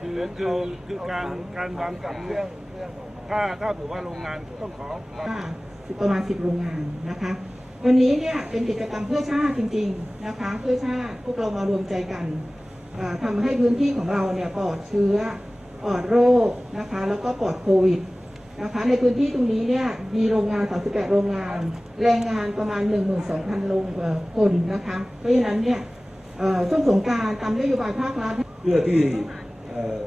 คือคือคือการการวางผังเนี่ยถ้าถ้าถือว่าโรงงานต้องขอค่ะประมาณสิบโรงงานนะคะ วันนี้เนี่ยเป็นกิจกรรมเพื่อชาติจริง ๆนะคะ เพื่อชาติพวกเรามารวมใจกันอ่าทำให้พื้นที่ของเราเนี่ยปลอดเชื้อปลอดโรคนะคะ แล้วก็ปลอดโควิดนะคะในพื้นที่ตรงนี้เนี่ยมีโรงงาน 38 โรงงาน แรงงานประมาณ 12,000 โรงเอ่อคนนะคะ เพราะฉะนั้นเนี่ยเอ่อช่วงสงกรารตามนโยบายภาครัฐ เพื่อที่เอ่อ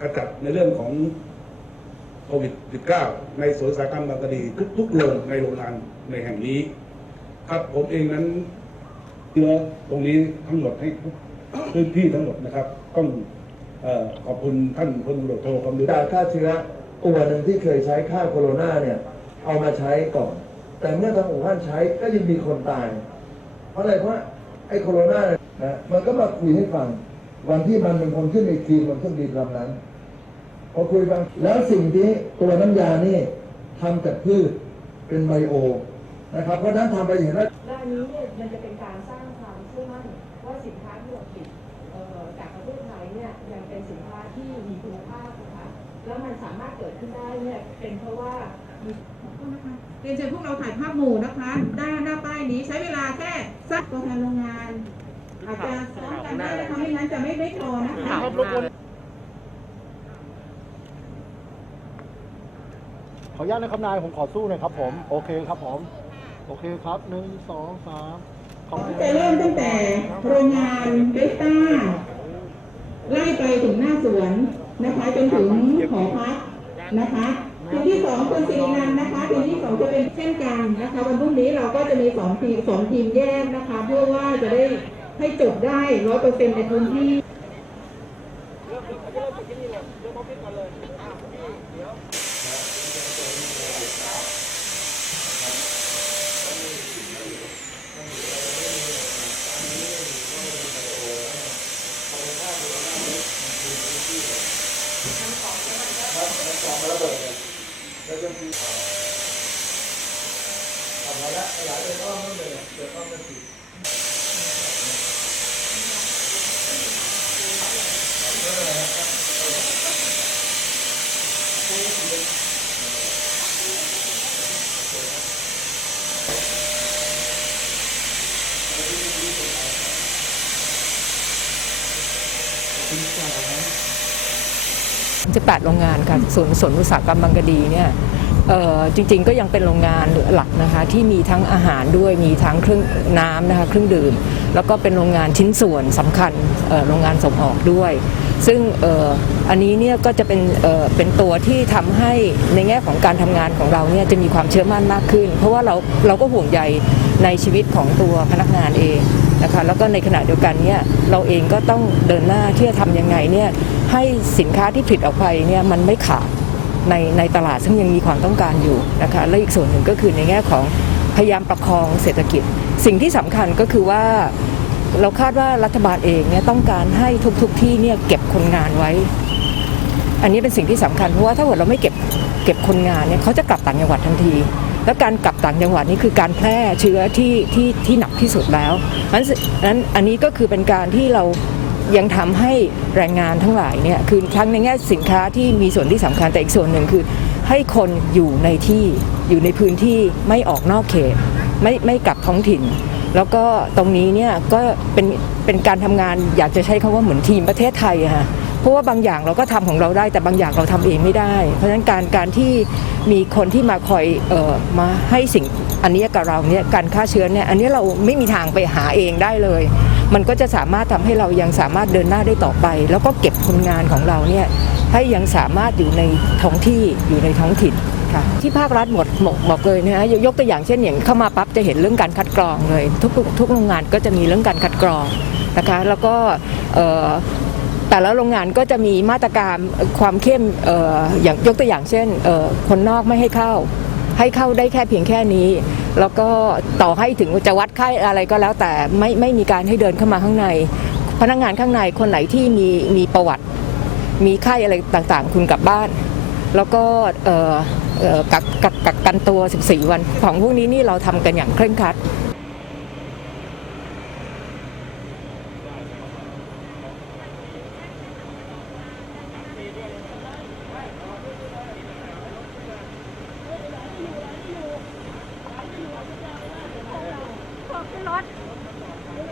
ขจัดในเรื่องของโควิด -19 ในสวนสาหกรรมบางกะดีทุกทุกโรงในโรงงานในแห่งนี้ ครับผมเองนั้นเชื้อตรงนี้ทั้งหมดให้พื้นที่ทั้งหมดนะครับ ต้องอขอบคุณท่านพลตำรวจโทคำนึงจากฆ่าเชื้อตัวหนึ่งที่เคยใช้ฆ่าโคโรนาเนี่ย เอามาใช้ก่อน แต่เมื่อทางอู่ฮั่นใช้ก็ยังมีคนตาย เพราะอะไรเพราะไอ้โคโรนาเนี่ยนะมันก็มาคุยให้ฟัง วันที่มันเป็นคนขึ้นในทีมบนเครื่องบินลำนั้นพอคุยฟังแล้วสิ่งที่ตัวน้ำยานี่ทำจากพืชเป็นไบโอนะครับเพราะฉะนั้นทำไปเห็นว่าและอันนี้เนี่ยมันจะเป็นการสร้างความเชื่อมั่นว่าสินค้าที่เราผลิตเอ่อจากประเทศไทยเนี่ยยังเป็นสินค้าที่มีคุณภาพนะคะแล้วมันสามารถเกิดขึ้นได้เนี่ยเป็นเพราะว่ามีขอโทษนะคะเรียนเชิญพวกเราถ่ายภาพหมู่นะคะ ด้านหน้าป้ายนี้ใช้เวลาแค่สักตัวแทนโรงงาน อาจจะซ้อมกันได้นะคะไม่งั้นจะไม่ไม่พอนะคะขออนุญาตนะครับนายผมขอสู้หน่อยครับ ผม โอเคครับผม โอเคครับหนึ่งสองสามขอบคุณจะเริ่มตั้งแต่โรงงานเบสต้าไล่ไปถึงหน้าสวนนะคะจนถึงหอพักนะคะทีมที่สองคุณสิรินันท์นะคะทีมที่สองจะเป็นเช่นกันนะคะวันพรุ่งนี้เราก็จะมีสองทีมสองทีมแยกนะคะ เพื่อว่าจะได้ ให้จบได้ร้อยเปอร์เซ็นต์ในพื้นที่ 18 โรงงานค่ะศูนย์สวนอุตสาหกรรมบางกะดีเนี่ยจริงๆก็ยังเป็นโรงงานหลักนะคะที่มีทั้งอาหารด้วยมีทั้งเครื่องน้ำนะคะเครื่องดื่ม แล้วก็เป็นโรงงานชิ้นส่วนสำคัญโรงงานส่งออกด้วย ซึ่งอ,อันนี้เนี่ยก็จะเป็นเเป็นตัวที่ทำให้ในแง่ของการทำงานของเราเนี่ยจะมีความเชื่อมั่นมากขึ้น เพราะว่าเราเราก็ห่วงใยในชีวิตของตัวพนักงานเองนะคะแล้วก็ในขณะเดียวกันเนี่ยเราเองก็ต้องเดินหน้าที่จะทำยังไงเนี่ยให้สินค้าที่ผลิตออกไปเนี่ยมันไม่ขาดในในตลาดซึ่งยังมีความต้องการอยู่นะคะและอีกส่วนหนึ่งก็คือในแง่ของพยายามประคองเศรษฐกิจ สิ่งที่สำคัญก็คือว่า เราคาดว่ารัฐบาลเองเนี่ยต้องการให้ทุกๆทที่เนี่ยเก็บคนงานไว้ อันนี้เป็นสิ่งที่สำคัญเพราะว่าถ้าเกิดเราไม่เก็บเก็บคนงานเนี่ยเขาจะกลับต่างจังหวัดทันที และการกลับต่างจังหวัดนี่คือการแพร่เชื้อที่ที่ที่หนักที่สุดแล้วนั้นนั้นอันนี้ก็คือเป็นการที่เรายังทำให้แรงงานทั้งหลายเนี่ยคือทั้งในแง่สินค้าที่มีส่วนที่สำคัญแต่อีกส่วนหนึ่งคือ ให้คนอยู่ในที่อยู่ในพื้นที่ไม่ออกนอกเขต ไม่ไม่กลับท้องถิ่น แล้วก็ตรงนี้เนี่ยก็เป็นเป็นการทำงานอยากจะใช้คำว่าเหมือนทีมประเทศไทยค่ะเพราะว่าบางอย่างเราก็ทำของเราได้แต่บางอย่างเราทำเองไม่ได้ เพราะฉะนั้นการการที่มีคนที่มาคอยเอ่อมาให้สิ่งอันนี้กับเราเนี่ยการฆ่าเชื้อเนี่ยอันนี้เราไม่มีทางไปหาเองได้เลย มันก็จะสามารถทำให้เรายังสามารถเดินหน้าได้ต่อไป แล้วก็เก็บคนงานของเราเนี่ยให้ยังสามารถอยู่ในท้องที่อยู่ในท้องถิ่น ค่ะ ที่ภาครัฐหมดบอกบอกเลยนะฮะยกตัวอย่างเช่นอย่างเข้ามาปั๊บจะเห็นเรื่องการคัดกรองเลย ทุกทุกโรงงานก็จะมีเรื่องการคัดกรองนะคะแล้วก็แต่ละโรงงานก็จะมีมาตรการความเข้มออย่างยกตัวอย่างเช่นคนนอกไม่ให้เข้า ให้เข้าได้แค่เพียงแค่นี้ แล้วก็ต่อให้ถึงจะวัดไข้อะไรก็แล้วแต่ไม่ไม่มีการให้เดินเข้ามาข้างใน พนักงานข้างในคนไหนที่มีมีประวัติ มีไข้อะไรต่างๆ คุณกลับบ้าน แล้วก็ กักกักกักกันตัว 14 วัน ของพวกนี้นี่เราทำกันอย่างเคร่งครัด